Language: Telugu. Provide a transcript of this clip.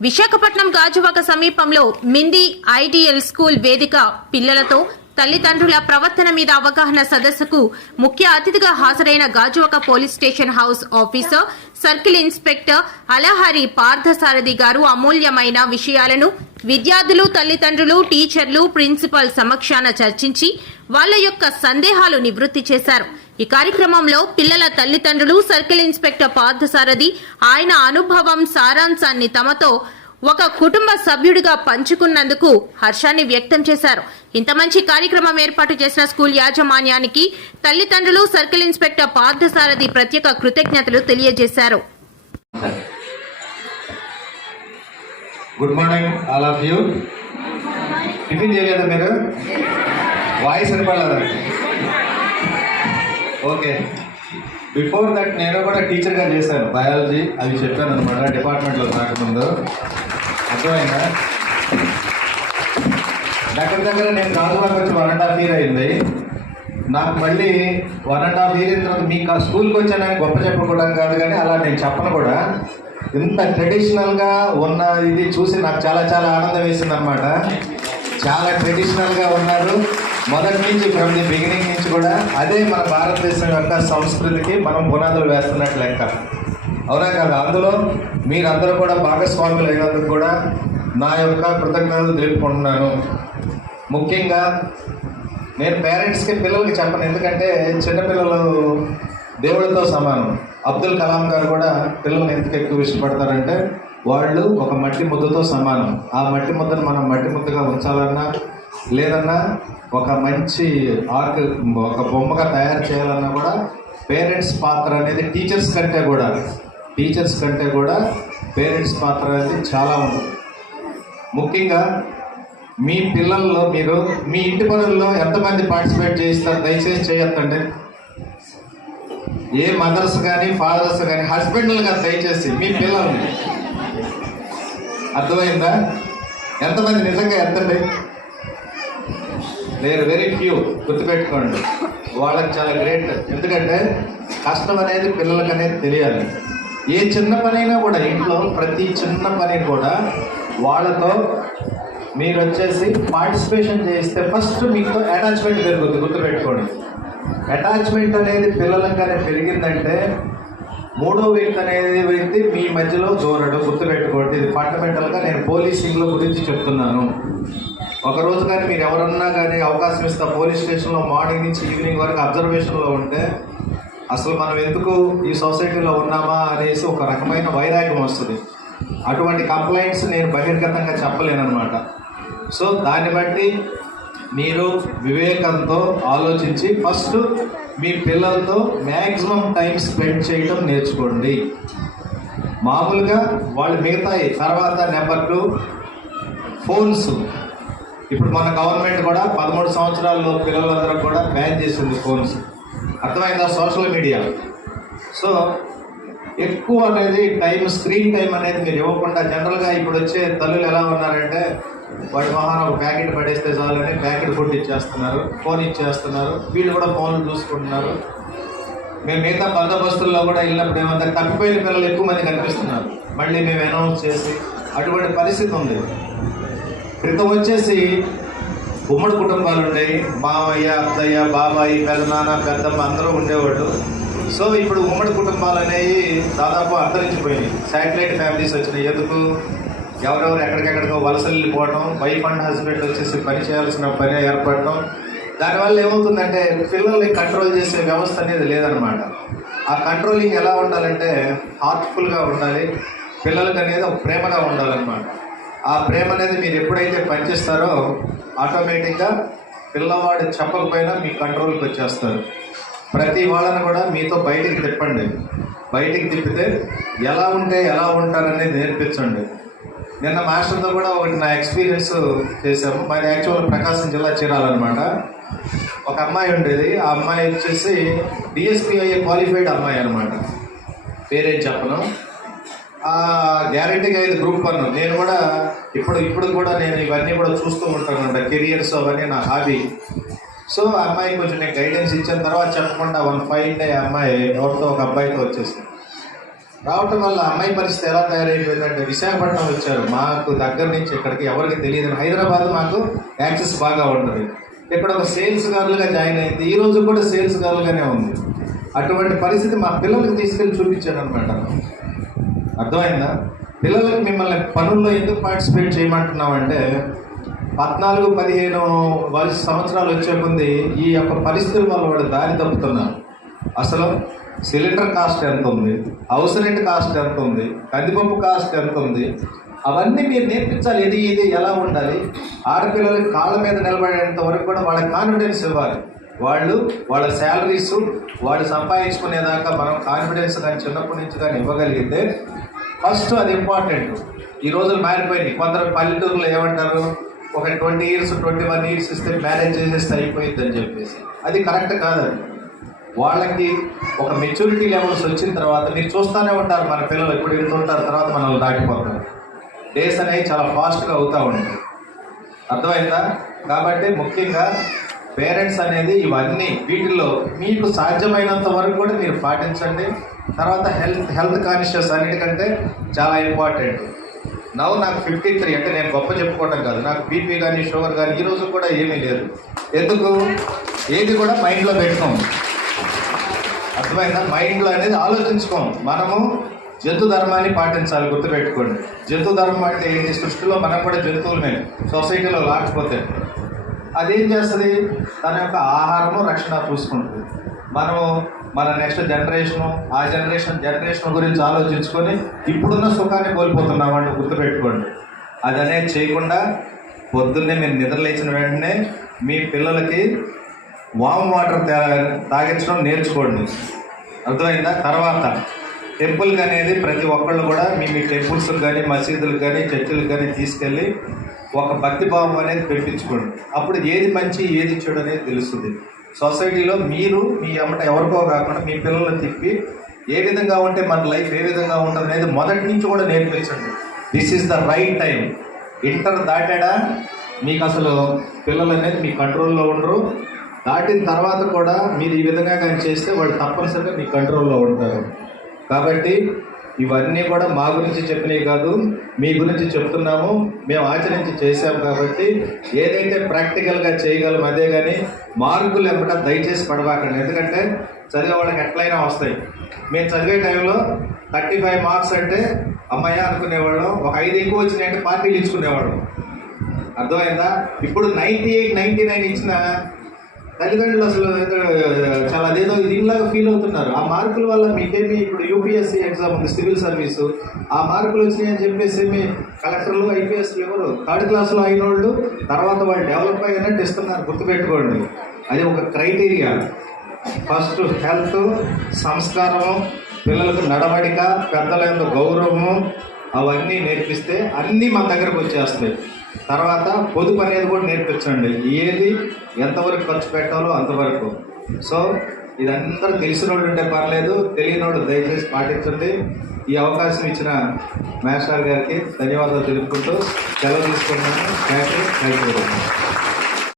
విశాఖపట్నం గాజువాక సమీపంలో మిండి ఐడియల్ స్కూల్ వేదిక పిల్లలతో తల్లిదండ్రుల ప్రవర్తన మీద అవగాహన సదస్సుకు ముఖ్య అతిథిగా హాజరైన Gajuwaka police station house officer circle inspector Alahari Parthasarathi గారు అమూల్యమైన విషయాలను విద్యార్థులు, తల్లిదండ్రులు, టీచర్లు, ప్రిన్సిపల్ సమక్షాన చర్చించి వాళ్ల యొక్క సందేహాలు నివృత్తి చేశారు. ఈ కార్యక్రమంలో పిల్లల తల్లిదండ్రులు, సర్కిల్ ఇన్స్పెక్టర్ పార్థసారథి ఆయన అనుభవం సారాంశాన్ని తమతో ఒక కుటుంబ సభ్యుడిగా పంచుకున్నందుకు హర్షాన్ని వ్యక్తం చేశారు. ఇంత మంచి కార్యక్రమం ఏర్పాటు చేసిన స్కూల్ యాజమాన్యానికి తల్లిదండ్రులు, సర్కిల్ ఇన్స్పెక్టర్ పార్థసారథి ప్రత్యేక కృతజ్ఞతలు తెలియజేశారు. Good morning all of you. Tiffin చేయలేదా మీరు? వాయిస్ వినపడలేదా? ఓకే. బిఫోర్ దట్ నేను కూడా టీచర్గా చేశాను, బయాలజీ అవి చెప్పాను అనమాట డిపార్ట్మెంట్లో రాకముందు. అర్థమైందా? దగ్గర నేను గాజువాక వచ్చి 1.5 year అయింది. నాకు మళ్ళీ 1.5 year తర్వాత మీకు ఆ స్కూల్కి వచ్చానని గొప్ప చెప్పకూడదు కాదు, కానీ అలా నేను చెప్పను కూడా. ఇంత ట్రెడిషనల్గా ఉన్న ఇది చూసి నాకు చాలా చాలా ఆనందం వేసింది అనమాట. చాలా ట్రెడిషనల్గా ఉన్నారు మొదటి నుంచి, ఫ్రమ్ ది బిగినింగ్ నుంచి కూడా. అదే మన భారతదేశం యొక్క సంస్కృతికి మనం పునాదులు వేస్తున్నట్లు లెక్క, అవునా కదా? అందులో మీరందరూ కూడా భాగస్వాములు అయినందుకు కూడా నా యొక్క కృతజ్ఞతలు తెలుపుకుంటున్నాను. ముఖ్యంగా నేను పేరెంట్స్కి, పిల్లలకి చెప్పను, ఎందుకంటే చిన్నపిల్లలు దేవుడితో సమానం. అబ్దుల్ కలాం గారు కూడా పిల్లల్ని ఎందుకు ఎక్కువ ఇష్టపడతారంటే వాళ్ళు ఒక మట్టి ముద్దతో సమానం. ఆ మట్టి ముద్దను మనం మట్టి ముద్దగా ఉంచాలన్నా, లేదన్నా ఒక మంచి ఆర్ట్, ఒక బొమ్మగా తయారు చేయాలన్నా కూడా పేరెంట్స్ పాత్ర అనేది టీచర్స్ కంటే కూడా పేరెంట్స్ పాత్ర అనేది చాలా ఉంటుంది. ముఖ్యంగా మీ పిల్లల్లో మీరు మీ ఇంటి పనుల్లో ఎంతమంది పార్టిసిపేట్ చేస్తారు? దయచేసి చేయొద్దండి. ఏ మదర్స్ కానీ, ఫాదర్స్ కానీ, హస్బెండ్లు కానీ దయచేసి మీ పిల్లల్ని, అర్థమైందా? ఎంతమంది నిజంగా ఎత్తండి? లేరు, వెరీ ఫ్యూ. గుర్తుపెట్టుకోండి, వాళ్ళకి చాలా గ్రేట్. ఎందుకంటే కష్టం అనేది పిల్లలకి అనేది తెలియాలి. ఏ చిన్న పనైనా కూడా, ఇంట్లో ప్రతి చిన్న పని కూడా వాళ్ళతో మీరు వచ్చేసి పార్టిసిపేషన్ చేస్తే ఫస్ట్ మీకు అటాచ్మెంట్ పెరుగుతుంది. గుర్తుపెట్టుకోండి, అటాచ్మెంట్ అనేది పిల్లలంగానే పెరిగిందంటే మూడో వ్యక్తి అనేది వ్యక్తి మీ మధ్యలో దూరడు. గుర్తుపెట్టుకోండి, ఇది ఫండమెంటల్గా నేను పోలీసింగ్లో గురించి చెప్తున్నాను. ఒకరోజు కానీ మీరు ఎవరన్నా కానీ అవకాశం ఇస్తా పోలీస్ స్టేషన్లో మార్నింగ్ నుంచి ఈవినింగ్ వరకు అబ్జర్వేషన్లో ఉంటే అసలు మనం ఎందుకు ఈ సొసైటీలో ఉన్నామా అనేసి ఒక రకమైన వైరాగ్యం వస్తుంది. అటువంటి కంప్లైంట్స్ నేను బహిర్గతంగా చెప్పలేనమాట. సో దాన్ని బట్టి మీరు వివేకంతో ఆలోచించి ఫస్ట్ మీ పిల్లలతో మ్యాక్సిమం టైం స్పెండ్ చేయడం నేర్చుకోండి. మామూలుగా వాళ్ళు మిగతాయి తర్వాత. Number 2, phones. ఇప్పుడు మన గవర్నమెంట్ కూడా 13 సంవత్సరాల్లో పిల్లలందరూ కూడా బ్యాన్ చేసింది ఫోన్స్. అర్థమైందా? Social media. సో ఎక్కువ అనేది స్క్రీన్ టైం అనేది మీరు ఇవ్వకుండా, జనరల్గా ఇప్పుడు వచ్చే తల్లులు ఎలా ఉన్నారంటే వాడి మహాన ఒక ప్యాకెట్ పడేస్తే చాలని ప్యాకెట్ ఫుడ్ ఇచ్చేస్తున్నారు, ఫోన్ ఇచ్చేస్తున్నారు, వీళ్ళు కూడా ఫోన్లు చూసుకుంటున్నారు. మేము మిగతా బందోబస్తుల్లో కూడా వెళ్ళినప్పుడు ఏమంటే తప్పిపోయిన పిల్లలు ఎక్కువ మంది కనిపిస్తున్నారు. మళ్ళీ మేము అనౌన్స్ చేసి అటువంటి పరిస్థితి ఉంది. క్రితం వచ్చేసి ఉమ్మడి కుటుంబాలు ఉండేవి. మామయ్య, అత్తయ్య, బాబాయి, పెదనాన్న, పెద్దమ్మ అందరూ ఉండేవాళ్ళు. సో ఇప్పుడు ఉమ్మడి కుటుంబాలు అనేవి దాదాపు అంతరించిపోయినాయి. శాటిలైట్ ఫ్యామిలీస్ వచ్చినాయి. ఎందుకు? ఎవరెవరు ఎక్కడికెక్కడికో వలసలు వెళ్ళిపోవటం, వైఫ్ అండ్ హస్బెండ్ వచ్చేసి పని చేయాల్సిన పని ఏర్పడటం. దానివల్ల ఏమవుతుందంటే పిల్లల్ని కంట్రోల్ చేసే వ్యవస్థ అనేది లేదనమాట. ఆ కంట్రోలింగ్ ఎలా ఉండాలంటే హార్ట్ఫుల్గా ఉండాలి. పిల్లలకి అనేది ఒక ప్రేమగా ఉండాలన్నమాట. ఆ ప్రేమ అనేది మీరు ఎప్పుడైతే పనిచేస్తారో ఆటోమేటిక్గా పిల్లవాడు చెప్పకపోయినా మీ కంట్రోల్కి వచ్చేస్తారు. ప్రతి వాళ్ళని కూడా మీతో బయటికి తిప్పండి. బయటికి తిప్పితే ఎలా ఉంటే ఎలా ఉంటారనేది నేర్పించండి. నిన్న మాస్టర్తో కూడా ఒకటి నా ఎక్స్పీరియన్స్ చేశాము. మరి యాక్చువల్ ప్రకాశం జిల్లా చీరాలన్నమాట. ఒక అమ్మాయి ఉండేది. ఆ అమ్మాయి వచ్చేసి డిఎస్పీఐ క్వాలిఫైడ్ అమ్మాయి అనమాట. పేరేం చెప్పను. గ్యారెంటీగా ఇది Group 1. నేను కూడా ఇప్పుడు కూడా నేను ఇవన్నీ కూడా చూస్తూ ఉంటాను. కెరియర్స్ అవన్నీ నా హాబీ. సో ఆ అమ్మాయి కొంచెం నేను గైడెన్స్ ఇచ్చిన తర్వాత చెప్పకుండా 1 ఫైన్ డే అమ్మాయి ఎవరితో ఒక అబ్బాయితో వచ్చేసింది. రావటం వల్ల అమ్మాయి పరిస్థితి ఎలా తయారైపోయిందంటే విశాఖపట్నం వచ్చారు, మాకు దగ్గర నుంచి ఇక్కడికి ఎవరికి తెలియదు. హైదరాబాద్ మాకు యాక్సెస్ బాగా ఉంటుంది. ఇక్కడ ఒక సేల్స్ గర్ల్గా జాయిన్ అయింది, ఈ రోజు కూడా సేల్స్ గర్ల్గానే ఉంది. అటువంటి పరిస్థితి మా పిల్లలకి తీసుకెళ్ళి చూపించాను అనమాట. అర్థమైందా? పిల్లలకి మిమ్మల్ని పనుల్లో ఎందుకు పార్టిసిపేట్ చేయమంటున్నామంటే 14-15 సంవత్సరాలు వచ్చే ముందు ఈ యొక్క పరిస్థితుల వల్ల వాడు దారి తప్పుతున్నారు. అసలు సిలిండర్ కాస్ట్ ఎంత ఉంది, హౌస్ రెంట్ కాస్ట్ ఎంత ఉంది, కందిపప్పు కాస్ట్ ఎంత ఉంది, అవన్నీ మీరు నేర్పించాలి. ఇది ఎలా ఉండాలి. ఆడపిల్లలకి కాళ్ళ మీద నిలబడేంత వరకు కూడా వాళ్ళకి కాన్ఫిడెన్స్ ఇవ్వాలి. వాళ్ళ శాలరీస్ వాళ్ళు సంపాదించుకునేదాకా మనం కాన్ఫిడెన్స్ కానీ చిన్నప్పటి నుంచి కానీ ఇవ్వగలిగితే ఫస్ట్ అది ఇంపార్టెంట్. ఈ రోజులు మారిపోయినాయి. కొందరు పల్లెటూరులో ఏమంటారు, ఒక 20 years 21 years ఇస్తే మ్యారేజ్ చేసేస్తే అయిపోయింది అని చెప్పేసి. అది కరెక్ట్ కాదు. అది వాళ్ళకి ఒక మెచ్యూరిటీ లెవెల్స్ వచ్చిన తర్వాత మీరు చూస్తూనే ఉంటారు. మన పిల్లలు ఇప్పుడు వెళ్తుంటారు, తర్వాత మనల్ని దాటిపోతారు. డేస్ అనేవి చాలా ఫాస్ట్గా అవుతూ ఉంటాయి. అర్థమైందా? కాబట్టి ముఖ్యంగా పేరెంట్స్ అనేది ఇవన్నీ వీటిల్లో మీకు సాధ్యమైనంత వరకు కూడా మీరు పాటించండి. తర్వాత హెల్త్ కాన్షియస్ అన్నిటికంటే చాలా ఇంపార్టెంట్. నాకు 53, అంటే నేను గొప్ప చెప్పుకోవటం కాదు, నాకు బీపీ కానీ షుగర్ కానీ ఈ రోజు కూడా ఏమీ లేదు. ఎందుకు? ఏది కూడా మైండ్లో పెట్టుకోము. అర్థమైందా? మైండ్లో అనేది ఆలోచించుకోము. మనము జంతు ధర్మాన్ని పాటించాలి, గుర్తుపెట్టుకోండి. జంతు ధర్మం అంటే ఏంటి? సృష్టిలో మనం కూడా జంతువులమే, సొసైటీలో లాకపోతే అదేం చేస్తుంది? తన యొక్క ఆహారము రక్షణ చూసుకుంటుంది. మనము మన నెక్స్ట్ జనరేషను ఆ జనరేషన్ గురించి ఆలోచించుకొని ఇప్పుడున్న సుఖాన్ని కోల్పోతున్నామంటే గుర్తుపెట్టుకోండి. అది అనేది చేయకుండా పొద్దున్నే మీరు నిద్రలేచిన వెంటనే మీ పిల్లలకి వామ్ వాటర్ తాగించడం నేర్చుకోండి. అర్థమైందా? తర్వాత టెంపుల్కి అనేది ప్రతి ఒక్కళ్ళు కూడా మీ టెంపుల్స్కి కానీ మసీదులకు కానీ చర్చిలకు కానీ తీసుకెళ్ళి ఒక భక్తిభావం అనేది పెట్టించుకోండి. అప్పుడు ఏది మంచి ఏది చెడు అనేది తెలుస్తుంది. సొసైటీలో మీరు మీ అమ్మట ఎవరికో కాకుండా మీ పిల్లలను తిప్పి ఏ విధంగా ఉంటే మన లైఫ్ ఏ విధంగా ఉంటుంది అనేది మొదటి నుంచి కూడా నేర్పించండి. This is the right time. Inter దాటాడా మీకు అసలు పిల్లలు అనేది మీ కంట్రోల్లో ఉండరు. దాటిన తర్వాత కూడా మీరు ఈ విధంగా కానీ చేస్తే వాళ్ళు తప్పనిసరిగా మీ కంట్రోల్లో ఉంటారు. కాబట్టి ఇవన్నీ కూడా మా గురించి చెప్పినవి కాదు, మీ గురించి చెప్తున్నాము. మేము ఆచరించి చేసాము. కాబట్టి ఏదైతే ప్రాక్టికల్గా చేయగలం అదే, కానీ మార్కులు ఎప్పుడ దయచేసి పడబాకండి. ఎందుకంటే చదివే వాళ్ళకి ఎట్లయినా వస్తాయి. మేము చదివే టైంలో 35 marks అంటే అమ్మాయి అనుకునేవాళ్ళం. ఒక 5 ఎక్కువ వచ్చినాయంటే పార్టీలు ఇచ్చుకునేవాళ్ళం. అర్థమైందా? ఇప్పుడు 98, 99 ఇచ్చిన తల్లిదండ్రులు అసలు చాలా అదేదో దీనిలాగా ఫీల్ అవుతున్నారు. ఆ మార్కుల వల్ల మీకేమి ఇప్పుడు యూపీఎస్సీ ఎగ్జామ్ ఉంది, సివిల్ సర్వీసు, ఆ మార్కులు వచ్చినాయని చెప్పేసి ఏమి కలెక్టర్లు ఐపీఎస్లు ఎవరు 3rd క్లాస్లో అయిన వాళ్ళు తర్వాత వాళ్ళు డెవలప్ అయినట్టు ఇస్తున్నారు. గుర్తుపెట్టుకోండి, అది ఒక క్రైటీరియా. ఫస్ట్ హెల్త్, సంస్కారము, పిల్లలకు నడవడిక, పెద్దల యొక్క గౌరవము, అవన్నీ నేర్పిస్తే అన్నీ మన దగ్గరకు వచ్చేస్తాయి. తర్వాత పొదుపు అనేది కూడా నేర్పించండి. ఏది ఎంతవరకు ఖర్చు పెట్టాలో అంతవరకు. సో ఇదంతా తెలిసిన వాళ్ళు ఉంటే పర్లేదు, తెలియని వాళ్ళు దయచేసి పాటించండి. ఈ అవకాశం ఇచ్చిన మేస్టర్ గారికి ధన్యవాదాలు తెలుపుకుంటూ సెలవు తీసుకుంటున్నాను. Thank you.